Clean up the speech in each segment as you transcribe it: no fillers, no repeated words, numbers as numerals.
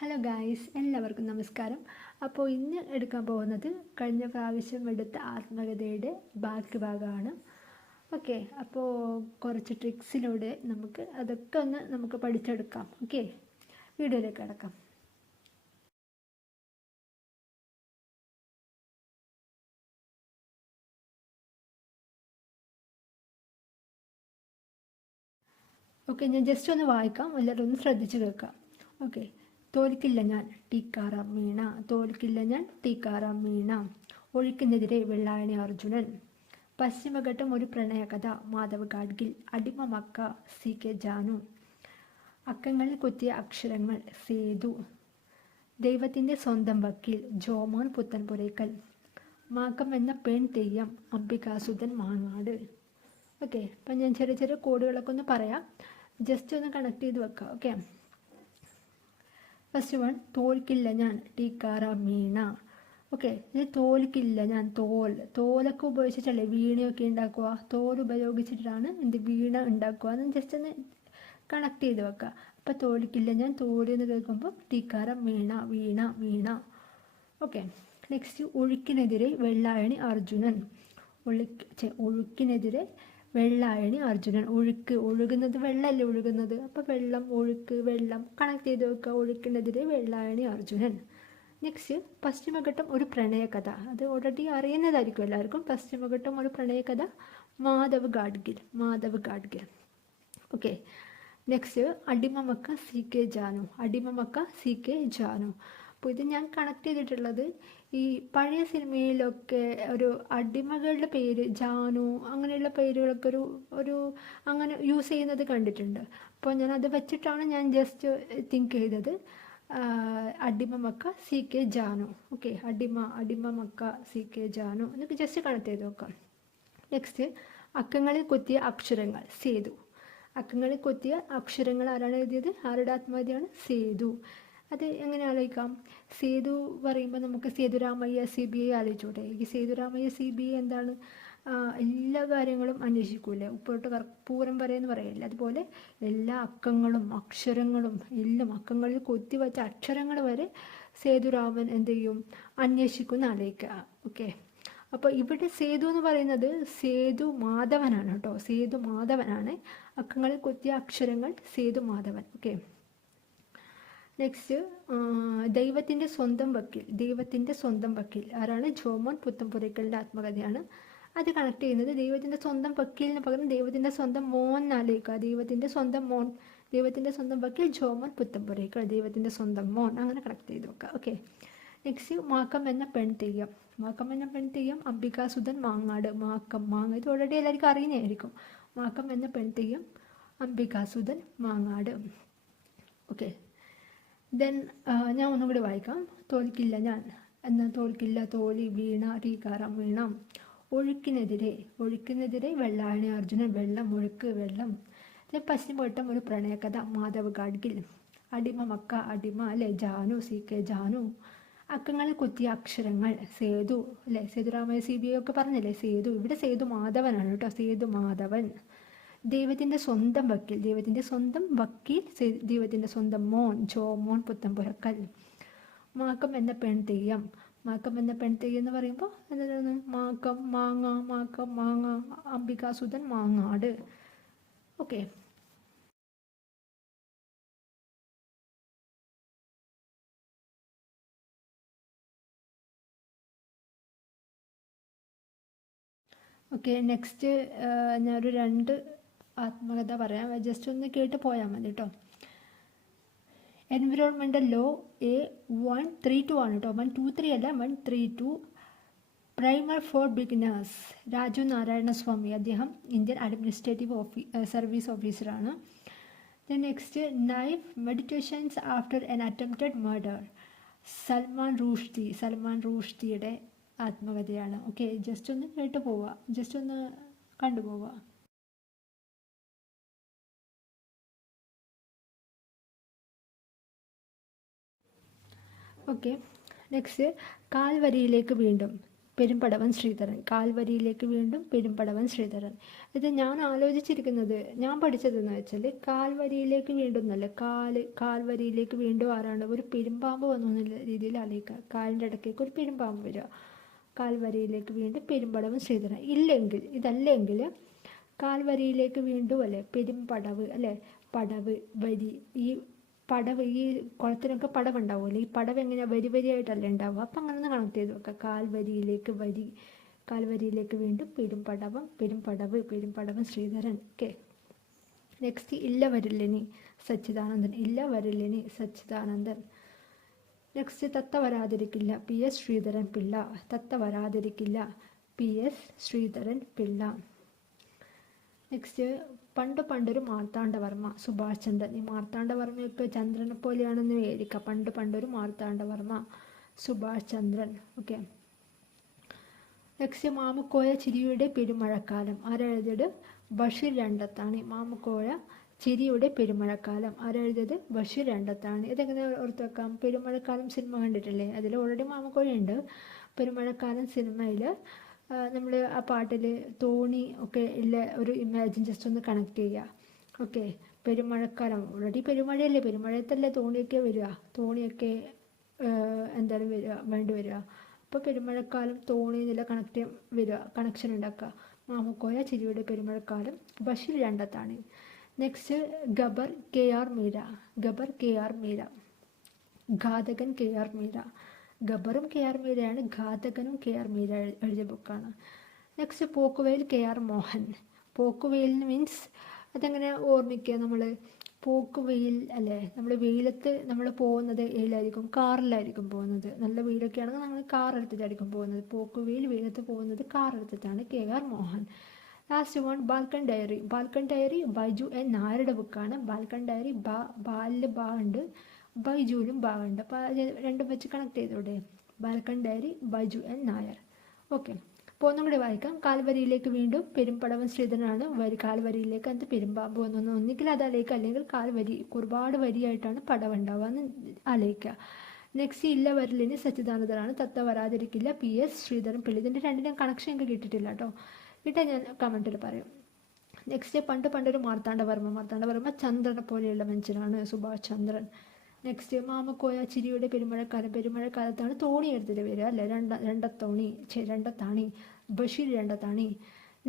Hello guys, എല്ലാവർക്കും നമസ്കാരം. അപ്പോൾ ഇന്ന് എടുക്കാൻ പോകുന്നത് കഴിഞ്ഞ പ്രാവശ്യം എടുത്ത ആത്മകഥയുടെ ബാക്കി ഭാഗമാണ്. ഓക്കെ, അപ്പോൾ കുറച്ച് ട്രിക്സിലൂടെ അതൊക്കെ നമുക്ക് പഠിച്ചെടുക്കാം. ഓക്കെ, വീഡിയോയിലേക്ക് കിടക്കാം. ഓക്കെ, ഞാൻ ജസ്റ്റ് ഒന്ന് വായിക്കാം, എല്ലാവരും ഒന്ന് ശ്രദ്ധിച്ച് കേൾക്കാം. ഓക്കെ. തോൽക്കില്ല ഞാൻ ടീക്കാറാം മീണ, തോൽക്കില്ല ഞാൻ ടീക്കാറാം മീണ, ഒഴുക്കിനെതിരെ വെള്ളായണി അർജുനൻ, പശ്ചിമഘട്ടം ഒരു പ്രണയകഥ മാധവ് ഗാഡ്ഗിൽ, അടിമ മക്ക സി കെ ജാനു, അക്കങ്ങളിൽ കൊത്തിയ അക്ഷരങ്ങൾ സേതു, ദൈവത്തിൻ്റെ സ്വന്തം വക്കീൽ ജോമോൻ പുത്തൻപുരയ്ക്കൽ, മാക്കം എന്ന പെൺ തെയ്യം അംബികാസുധൻ മാങ്ങാട്. ഓക്കെ, അപ്പം ഞാൻ ചെറിയ ചെറിയ കോഡുകളൊക്കെ ഒന്ന് പറയാം, ജസ്റ്റ് ഒന്ന് കണക്ട് ചെയ്ത് വെക്കാം. ഓക്കെ, ഫസ്റ്റ് വൺ, തോൽക്കില്ല ഞാൻ ടീക്കാറാം മീണ. ഓക്കെ, ഇത് തോൽക്കില്ല ഞാൻ, തോലൊക്കെ ഉപയോഗിച്ചിട്ടല്ലേ വീണയൊക്കെ ഉണ്ടാക്കുക, തോൽ ഉപയോഗിച്ചിട്ടാണ് വീണ ഉണ്ടാക്കുക എന്ന് ജസ്റ്റ് ഒന്ന് കണക്ട് ചെയ്ത് വെക്കുക. അപ്പം തോൽക്കില്ല ഞാൻ, എന്ന് കേൾക്കുമ്പോൾ ടീക്കാറാം മീണ, വീണ. ഓക്കെ, നെക്സ്റ്റ്, ഒഴുക്കിനെതിരെ വെള്ളായണി അർജുനൻ. ഒഴുക്കിനെതിരെ വെള്ളായണി അർജുനൻ. ഒഴുകുന്നത് വെള്ളമല്ലേ ഒഴുകുന്നത്, അപ്പോൾ വെള്ളം, ഒഴുക്ക്, വെള്ളം കണക്ട് ചെയ്ത് വെക്കുക. ഒഴുക്കിനെതിരെ വെള്ളായണി അർജുനൻ. നെക്സ്റ്റ്, പശ്ചിമഘട്ടം ഒരു പ്രണയകഥ. അത് ഓൾറെഡി അറിയുന്നതായിരിക്കും എല്ലാവർക്കും. പശ്ചിമഘട്ടം ഒരു പ്രണയകഥ മാധവ് ഗാഡ്ഗിൽ. ഓക്കെ, നെക്സ്റ്റ്, അടിമമക്ക സി കെ ജാനു. അപ്പോൾ ഇത് ഞാൻ കണക്ട് ചെയ്തിട്ടുള്ളത് ഈ പഴയ സിനിമയിലൊക്കെ ഒരു അടിമകളുടെ പേര് ജാനു അങ്ങനെയുള്ള പേരുകളൊക്കെ ഒരു അങ്ങനെ യൂസ് ചെയ്യുന്നത് കണ്ടിട്ടുണ്ട്. അപ്പോൾ ഞാനത് വെച്ചിട്ടാണ് ഞാൻ ജസ്റ്റ് തിങ്ക് ചെയ്തത്. അടിമമക്ക സി കെ ജാനു. ഓക്കെ, അടിമമക്ക സി കെ ജാനു എന്നൊക്കെ ജസ്റ്റ് കണക്ട് ചെയ്ത് നോക്കാം. നെക്സ്റ്റ്, അക്കങ്ങളിൽ കൊത്തിയ അക്ഷരങ്ങൾ സേതു. അക്കങ്ങളിൽ കൊത്തിയ അക്ഷരങ്ങൾ ആരാണ് എഴുതിയത്, ആരുടെ ആത്മകഥയാണ്, സേതു. അത് എങ്ങനെ ആലോചിക്കാം, സേതു പറയുമ്പോൾ നമുക്ക് സേതുരാമയ്യ CBI ആലോചിച്ചോട്ടെ. ഈ സേതുരാമയ്യ CBI എന്താണ്, എല്ലാ കാര്യങ്ങളും അന്വേഷിക്കൂലേ, ഉപ്പോട്ട് കർപ്പൂരം വരെ എന്ന് പറയില്ല, അതുപോലെ എല്ലാ അക്കങ്ങളും അക്ഷരങ്ങളും എല്ലാം അക്കങ്ങളിൽ കൊത്തിവച്ച അക്ഷരങ്ങൾ വരെ സേതുരാമൻ എന്ത് ചെയ്യും, അന്വേഷിക്കുന്ന ആലോചിക്കുക. ഓക്കെ, അപ്പോൾ ഇവിടെ സേതു എന്ന് പറയുന്നത് സേതു മാധവനാണ് കേട്ടോ, സേതു മാധവനാണ്. അക്കങ്ങളിൽ കൊത്തിയ അക്ഷരങ്ങൾ സേതു മാധവൻ. ഓക്കെ, നെക്സ്റ്റ്, ദൈവത്തിൻ്റെ സ്വന്തം വക്കീൽ ആരാണ്, ജോമോൻ പുത്തൻപുരയ്ക്കലിൻ്റെ ആത്മകഥയാണ്. അത് കണക്ട് ചെയ്യുന്നത് ദൈവത്തിൻ്റെ സ്വന്തം വക്കീലിന് പകരം ദൈവത്തിൻ്റെ സ്വന്തം മോൻ എന്നാലോചിക്കുക. ദൈവത്തിൻ്റെ സ്വന്തം വക്കീൽ ജോമോൻ പുത്തൻപുരയ്ക്കൽ, ദൈവത്തിൻ്റെ സ്വന്തം മോൻ, അങ്ങനെ കണക്ട് ചെയ്ത് നോക്കുക. ഓക്കെ, നെക്സ്റ്റ്, മാക്കം എന്ന പെൺതെയ്യം അംബികാസുധൻ മാങ്ങാട്. മാങ്ങ ഇത് ഓൾറെഡി എല്ലാവർക്കും അറിയുന്നതായിരിക്കും. മാക്കം എന്ന പെൺതെയ്യം അംബികാസുധൻ മാങ്ങാട്. ഓക്കെ, ദെൻ ഞാൻ ഒന്നും കൂടി വായിക്കാം. തോൽക്കില്ല തോലി വീണ ടീക്കാറാം വീണ, ഒഴുക്കിനെതിരെ വെള്ളായണി അർജുനൻ, വെള്ളം, ഒഴുക്ക്, വെള്ളം. പശ്ചിമഘട്ടം ഒരു പ്രണയകഥ മാധവ് ഗാഡ്ഗിൽ, അടിമ അല്ലെ ജാനു, സി കെ ജാനു. അക്കങ്ങളിൽ കുത്തിയ അക്ഷരങ്ങൾ സേതു അല്ലെ, സേതുരാമയ്യ CBI ഒക്കെ പറഞ്ഞല്ലേ സേതു. ഇവിടെ സേതു മാധവനാണ് കേട്ടോ, സേതു മാധവൻ. ദൈവത്തിൻ്റെ സ്വന്തം വക്കീൽ, ദൈവത്തിൻ്റെ സ്വന്തം മോൻ ജോമോൻ പുത്തൻപുരയ്ക്കൽ. മാക്കം എന്ന പെൺതെയ്യം എന്ന് പറയുമ്പോൾ എന്താണ്, മാങ്ങ അംബികാസുധൻ മാങ്ങാട്. ഓക്കെ, നെക്സ്റ്റ്, ഞാനൊരു 2 ആത്മകഥ പറയാം, ജസ്റ്റ് ഒന്ന് കേട്ട് പോയാൽ മതി കേട്ടോ. എൻവിറോൺമെൻറ്റൽ ലോ A132 ആണ് കേട്ടോ, 123 അല്ല, 132. Primer for beginners, Raju Narayanaswamy, അദ്ദേഹം ഇന്ത്യൻ അഡ്മിനിസ്ട്രേറ്റീവ് സർവീസ് ഓഫീസറാണ്. Next, knife meditations after an attempted murder, Salman റുഷ്ദിയുടെ ആത്മകഥയാണ്. ഓക്കെ, ജസ്റ്റ് ഒന്ന് കേട്ട് പോവുക, ജസ്റ്റ് ഒന്ന് കണ്ടുപോവുക. ഓക്കെ, നെക്സ്റ്റ്, കാൽവരിയിലേക്ക് വീണ്ടും, പെരുമ്പടവൻ ശ്രീധരൻ. കാൽവരിയിലേക്ക് വീണ്ടും പെരുമ്പടവൻ ശ്രീധരൻ. ഇത് ഞാൻ ആലോചിച്ചിരിക്കുന്നത്, ഞാൻ പഠിച്ചതെന്ന് വെച്ചാൽ കാൽവരിയിലേക്ക് വീണ്ടും എന്നല്ല, കാൽവരിയിലേക്ക് വീണ്ടും ആരാണ്, ഒരു പെരുമ്പാമ്പ് വന്നു എന്നുള്ള രീതിയിൽ ആലോചിക്കുക. കാലിൻ്റെ ഇടയ്ക്കേക്ക് ഒരു പെരുമ്പാമ്പ് വരിക, കാൽവരിയിലേക്ക് വീണ്ടും പെരുമ്പടവൻ ശ്രീധരൻ. ഇതല്ലെങ്കിൽ കാൽവരിയിലേക്ക് വീണ്ടും അല്ലേ പെരുമ്പടവ് അല്ലേ, പടവ് വരി. ഈ പടവ്, ഈ കുളത്തിനൊക്കെ പടവുണ്ടാവുമല്ലോ, ഈ പടവ് എങ്ങനെയാണ് വരി വരിയായിട്ടല്ലേ ഉണ്ടാവുക. അപ്പം അങ്ങനെ ഒന്ന് കണക്ട് ചെയ്ത് വെക്കുക. കാൽവരിയിലേക്ക് വരി, കാൽവരിയിലേക്ക് വീണ്ടും പെരുമ്പടവൻ ശ്രീധരൻ. ഓക്കെ. നെക്സ്റ്റ് ഇല്ല വരില്ലിനി സച്ചിദാനന്ദൻ. നെക്സ്റ്റ് തത്ത വരാതിരിക്കില്ല PS ശ്രീധരൻ പിള്ള. നെക്സ്റ്റ് പണ്ടൊരു മാർത്താണ്ഡവർമ്മ, സുഭാഷ് ചന്ദ്രൻ. ഈ മാർത്താണ്ഡവർമ്മയൊക്കെ ചന്ദ്രനെ പോലെയാണെന്ന് വിചാരിക്കുക. പണ്ടൊരു മാർത്താണ്ഡവർമ്മ, സുഭാഷ് ചന്ദ്രൻ. ഓക്കെ. നെക്സ്റ്റ് മാമുക്കോയ ചിരിയുടെ പെരുമഴക്കാലം. ആരെഴുതിയത്? ബഷീർ രണ്ടത്താണി. മാമുക്കോയ ചിരിയുടെ പെരുമഴക്കാലം ആരെഴുതിയത്? ബഷീർ രണ്ടത്താണി. ഇതെങ്ങനെ ഓർത്ത് വെക്കാം? പെരുമഴക്കാലം സിനിമ കണ്ടിട്ടില്ലേ? അതിൽ ഓൾറെഡി മാമുക്കോയുണ്ട്. പെരുമഴക്കാലം സിനിമയിൽ നമ്മൾ ആ പാട്ടിൽ തോണി ഒക്കെ ഉള്ള ഒരു ഇമാജിൻ ജസ്റ്റ് ഒന്ന് കണക്ട് ചെയ്യുക. ഓക്കെ. പെരുമഴക്കാലം, ഓൾറെഡി പെരുമഴയല്ലേ, പെരുമഴയത്തല്ലേ തോണിയൊക്കെ വരിക, തോണിയൊക്കെ എന്തായാലും വേണ്ടി വരിക. അപ്പോൾ പെരുമഴക്കാലം തോണി എന്നുള്ള കണക്ഷൻ ഉണ്ടാക്കുക. മാമുക്കോയ ചിരിയുടെ പെരുമഴക്കാലം, ബഷീർ രണ്ടത്താണി. നെക്സ്റ്റ് ഗബർ KR മീര. ഘാതകൻ KR മീര. ഗബറും KR മീരയാണ്, ഘാതകനും KR മീര എഴുതിയ ബുക്കാണ്. നെക്സ്റ്റ് പോക്കുവെയിൽ KR മോഹൻ. പോക്കുവെയിൽ മീൻസ് അതെങ്ങനെ ഓർമ്മിക്കുക നമ്മൾ? പോക്കുവെയിൽ അല്ലേ, നമ്മൾ വെയിലത്ത് നമ്മൾ പോകുന്നത് ഏതിലായിരിക്കും? കാറിലായിരിക്കും പോകുന്നത്. നല്ല വെയിലൊക്കെ ആണെങ്കിൽ നമ്മൾ കാർ എടുത്തിട്ടായിരിക്കും പോകുന്നത്. പോക്കുവെയിൽ വെയിലത്ത് പോകുന്നത് കാർ എടുത്തിട്ടാണ്. KR Mohan. Last one Balkan diary Baiju N നായരുടെ ബുക്കാണ്. ബാൽക്കൺ ഡയറി ബാലിൽ ബാ ഉണ്ട്, ബൈജുവിലും ബാ ഉണ്ട്. അപ്പോൾ അത് രണ്ടും വെച്ച് കണക്ട് ചെയ്തോടെ. Balkan diary Baiju N Nair. Okay. അപ്പോൾ ഒന്നും കൂടി വായിക്കാം. കാൽവരിയിലേക്ക് വീണ്ടും പെരുമ്പടവൻ ശ്രീധരനാണ്. കാൽവരിയിലേക്ക് അത് പെരുമ്പാമ്പ് വന്നു. ഒന്നിക്കിൽ അത് ആലോചിക്കുക, അല്ലെങ്കിൽ കാൽവരി ഒരുപാട് വരിയായിട്ടാണ് പടവുണ്ടാവുക എന്ന് ആലോചിക്കുക. നെക്സ്റ്റ് ഇല്ല വരിലിന് സച്ചിദാനന്ദനാണ്. തത്ത വരാതിരിക്കില്ല PS ശ്രീധരൻ പിള്ള. ഇതിൻ്റെ രണ്ടിനും കണക്ഷൻ എനിക്ക് കിട്ടിയിട്ടില്ല കേട്ടോ. കിട്ടാൻ ഞാൻ കമൻറ്റിൽ പറയും. നെക്സ്റ്റ് പണ്ടൊരു മാർത്താണ്ഡവർമ്മ ചന്ദ്രനെ പോലെയുള്ള മനുഷ്യനാണ്, സുഭാഷ് ചന്ദ്രൻ. നെക്സ്റ്റ് മാമുക്കോയ ചിരിയുടെ പെരുമഴക്കാലത്താണ് തോണി എടുത്തിട്ട് വരിക അല്ലേ, രണ്ടത്താണി, ബഷീർ രണ്ടത്താണി.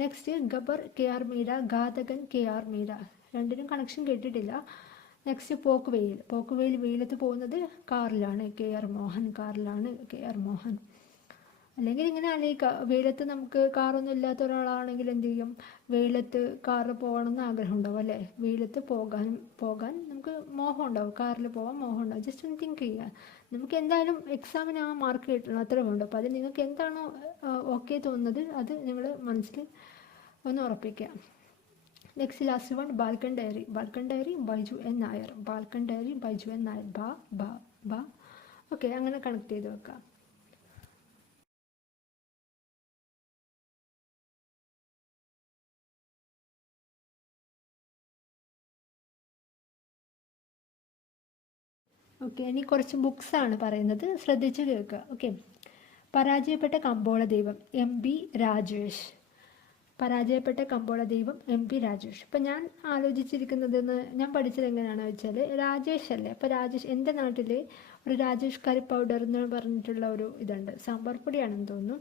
നെക്സ്റ്റ് ഗബർ KR മീര, ഘാതകൻ KR മീര. രണ്ടിനും കണക്ഷൻ കേട്ടിട്ടില്ല. നെക്സ്റ്റ് പോക്കുവെയിൽ വെയിലത്ത് പോകുന്നത് കാറിലാണ്, KR മോഹൻ. അല്ലെങ്കിൽ ഇങ്ങനെ ആലോചിക്കുക, വെയിലത്ത് നമുക്ക് കാറൊന്നും ഇല്ലാത്ത ഒരാളാണെങ്കിൽ എന്ത് ചെയ്യും? വെയിലത്ത് കാറിൽ പോകണമെന്ന് ആഗ്രഹം ഉണ്ടാവും അല്ലേ, വെയിലത്ത് പോകാൻ നമുക്ക് മോഹം ഉണ്ടാവും, കാറിൽ പോകാൻ മോഹം ഉണ്ടാവും. ജസ്റ്റ് ഒന്ന് തിങ്ക് ചെയ്യുക. നമുക്ക് എന്തായാലും എക്സാമിന് ആ മാർക്ക് കിട്ടണം, അത്രേ വേണ്ടു. അപ്പോൾ അത് നിങ്ങൾക്ക് എന്താണോ ഓക്കെ തോന്നുന്നത് അത് നിങ്ങൾ മനസ്സിൽ ഒന്ന് ഉറപ്പിക്കുക. Next last one Balkan diary Baiju N Nair. ബാ. ഓക്കെ, അങ്ങനെ കണക്ട് ചെയ്ത് വെക്കാം. ഓക്കെ, ഇനി കുറച്ച് ബുക്സാണ് പറയുന്നത്, ശ്രദ്ധിച്ച് കേൾക്കുക. ഓക്കെ. പരാജയപ്പെട്ട കമ്പോള ദൈവം MB രാജേഷ്. ഇപ്പം ഞാൻ ആലോചിച്ചിരിക്കുന്നതെന്ന്, ഞാൻ പഠിച്ചത് എങ്ങനെയാണെന്ന് വെച്ചാൽ രാജേഷ് അല്ലേ, അപ്പോൾ രാജേഷ് എൻ്റെ നാട്ടിൽ ഒരു രാജേഷ് കറി പൗഡർ എന്ന് പറഞ്ഞിട്ടുള്ള ഒരു ഇതുണ്ട്, സാമ്പാർ പൊടിയാണെന്ന് തോന്നുന്നു.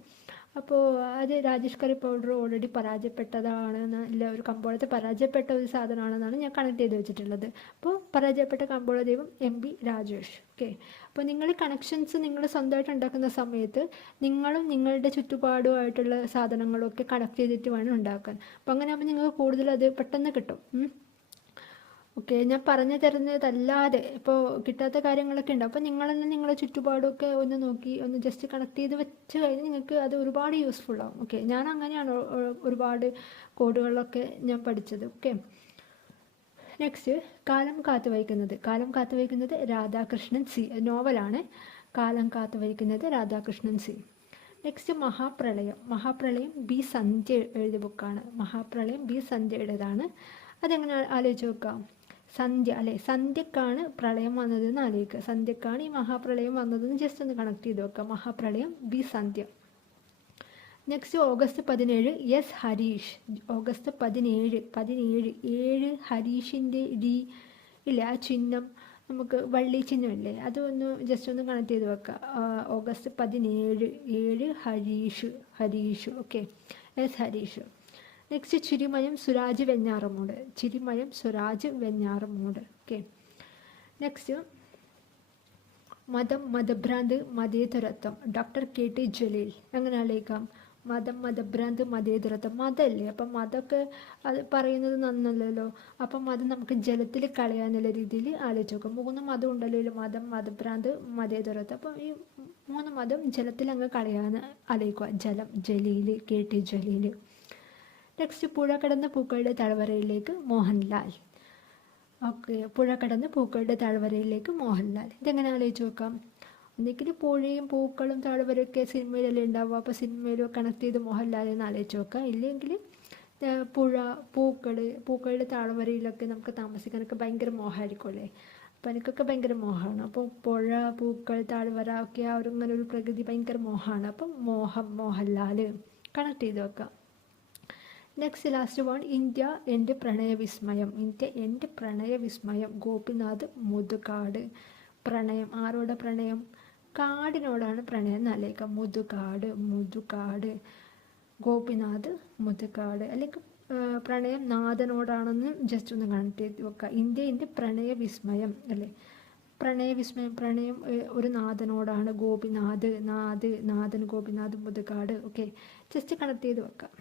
അപ്പോൾ അത് രാജേഷ് കറി പൗഡർ ഓൾറെഡി പരാജയപ്പെട്ടതാണ്, ഇല്ല ഒരു കമ്പോളത്തെ പരാജയപ്പെട്ട ഒരു സാധനമാണെന്നാണ് ഞാൻ കണക്ട് ചെയ്ത് വെച്ചിട്ടുള്ളത്. അപ്പോൾ പരാജയപ്പെട്ട കമ്പോള ദൈവം MB രാജേഷ്. ഓക്കെ. അപ്പോൾ നിങ്ങൾ കണക്ഷൻസ് നിങ്ങൾ സ്വന്തമായിട്ട് ഉണ്ടാക്കുന്ന സമയത്ത് നിങ്ങളും നിങ്ങളുടെ ചുറ്റുപാടുമായിട്ടുള്ള സാധനങ്ങളൊക്കെ കണക്ട് ചെയ്തിട്ട് വേണം ഉണ്ടാക്കാൻ. അപ്പോൾ അങ്ങനെ ആകുമ്പോൾ നിങ്ങൾക്ക് കൂടുതൽ അത് പെട്ടെന്ന് കിട്ടും. ഓക്കെ, ഞാൻ പറഞ്ഞു തരുന്നതല്ലാതെ ഇപ്പോൾ കിട്ടാത്ത കാര്യങ്ങളൊക്കെ ഉണ്ട്. അപ്പോൾ നിങ്ങൾ തന്നെ നിങ്ങളുടെ ചുറ്റുപാടൊക്കെ ഒന്ന് നോക്കി ഒന്ന് ജസ്റ്റ് കണക്ട് ചെയ്ത് വെച്ച് കഴിഞ്ഞാൽ നിങ്ങൾക്ക് അത് ഒരുപാട് യൂസ്ഫുൾ ആവും. ഓക്കെ, ഞാൻ അങ്ങനെയാണ് ഒരുപാട് കോഡുകളൊക്കെ ഞാൻ പഠിച്ചത്. ഓക്കെ. നെക്സ്റ്റ് കാലം കാത്തുവയ്ക്കുന്നത് രാധാകൃഷ്ണൻ C. നോവലാണ്. കാലം കാത്തുവയ്ക്കുന്നത് രാധാകൃഷ്ണൻ C. നെക്സ്റ്റ് മഹാപ്രളയം B. സന്ധ്യ എഴുതിയ ബുക്കാണ്. മഹാപ്രളയം B. സന്ധ്യയുടേതാണ്. അതെങ്ങനെ ആലോചിച്ച് നോക്കാം? സന്ധ്യ അല്ലേ, സന്ധ്യക്കാണ് പ്രളയം വന്നതെന്ന് ആലോചിക്കുക. സന്ധ്യക്കാണ് ഈ മഹാപ്രളയം വന്നതെന്ന് ജസ്റ്റ് ഒന്ന് കണക്ട് ചെയ്ത് വെക്കാം. മഹാപ്രളയം B. Sandhya. Next August 17 S Harish. August 17 7 ഹരീഷിൻ്റെ ഡി ഇല്ലേ, ആ ചിഹ്നം നമുക്ക് വള്ളി ചിഹ്നമില്ലേ, അതൊന്ന് ജസ്റ്റ് ഒന്ന് കണക്ട് ചെയ്ത് വെക്കുക. August 17 7 Harish okay, S Harish. Next ചിരിമയം സുരാജ് വെഞ്ഞാറമൂട്. ചിരിമയം സുരാജ് വെഞ്ഞാറമൂട് ഓക്കെ. നെക്സ്റ്റ് മതം, മതഭ്രാന്ത്, മതേതരത്വം, ഡോക്ടർ കെ ടി ജലീൽ. എങ്ങനെ ആലോചിക്കാം? മതം, മതഭ്രാന്ത്, മതേതരത്വം. മതമല്ലേ, അപ്പം മതമൊക്കെ അത് പറയുന്നത് നന്നല്ലല്ലോ. അപ്പം മതം നമുക്ക് ജലത്തിൽ കളയാന്നുള്ള രീതിയിൽ ആലോചിച്ച് നോക്കാം. 3 മതം ഉണ്ടല്ലോ, മതം, മതഭ്രാന്ത്, മതേതരത്വം. അപ്പം ഈ 3 മതം ജലത്തിൽ അങ്ങ് കളയാന്ന് ആലോചിക്കുക. ജലം, Jaleel, K T Jaleel. Next പുഴ കടന്ന പൂക്കളുടെ താഴ്വരയിലേക്ക് മോഹൻലാൽ. ഓക്കെ, പുഴ കടന്ന് പൂക്കളുടെ താഴ്വരയിലേക്ക് മോഹൻലാൽ. ഇതെങ്ങനെ ആലോചിച്ച് നോക്കാം? ഒന്നിക്കിൽ പുഴയും പൂക്കളും താഴ്വരയൊക്കെ സിനിമയിലല്ലേ ഉണ്ടാവുക, അപ്പോൾ സിനിമയിൽ കണക്ട് ചെയ്ത് മോഹൻലാൽ എന്ന് ആലോചിച്ച് നോക്കാം. ഇല്ലെങ്കിൽ പുഴ, പൂക്കളുടെ താഴ്വരയിലൊക്കെ നമുക്ക് താമസിക്കാനൊക്കെ ഭയങ്കര മോഹമായിരിക്കുമല്ലേ. അപ്പോൾ എനിക്കൊക്കെ ഭയങ്കര മോഹമാണ്. അപ്പോൾ പുഴ, പൂക്കൾ, താഴ്വര ഒക്കെ ആ ഒരു ഇങ്ങനെ ഒരു പ്രകൃതി ഭയങ്കര മോഹമാണ്. അപ്പം മോഹൻലാൽ കണക്ട് ചെയ്ത് വെക്കാം. നെക്സ്റ്റ് ലാസ്റ്റ് വൺ, ഇന്ത്യ എൻ്റെ പ്രണയവിസ്മയം. ഇന്ത്യ എൻ്റെ പ്രണയവിസ്മയം, ഗോപിനാഥ് മുതുകാട്. പ്രണയം, ആരോടെ പ്രണയം? കാടിനോടാണ് പ്രണയം എന്നാലേക്ക. മുതുകാട്, ഗോപിനാഥ് മുതുകാട്. അല്ലെങ്കിൽ പ്രണയം നാഥനോടാണെന്ന് ജസ്റ്റ് ഒന്ന് കണക്ട് ചെയ്ത് വെക്കുക. ഇന്ത്യ എൻ്റെ പ്രണയവിസ്മയം അല്ലേ, പ്രണയവിസ്മയം, പ്രണയം ഒരു നാഥനോടാണ്. ഗോപിനാഥ്, നാഥൻ, Gopinath Muthukad okay, just connect ചെയ്ത് വെക്കാം.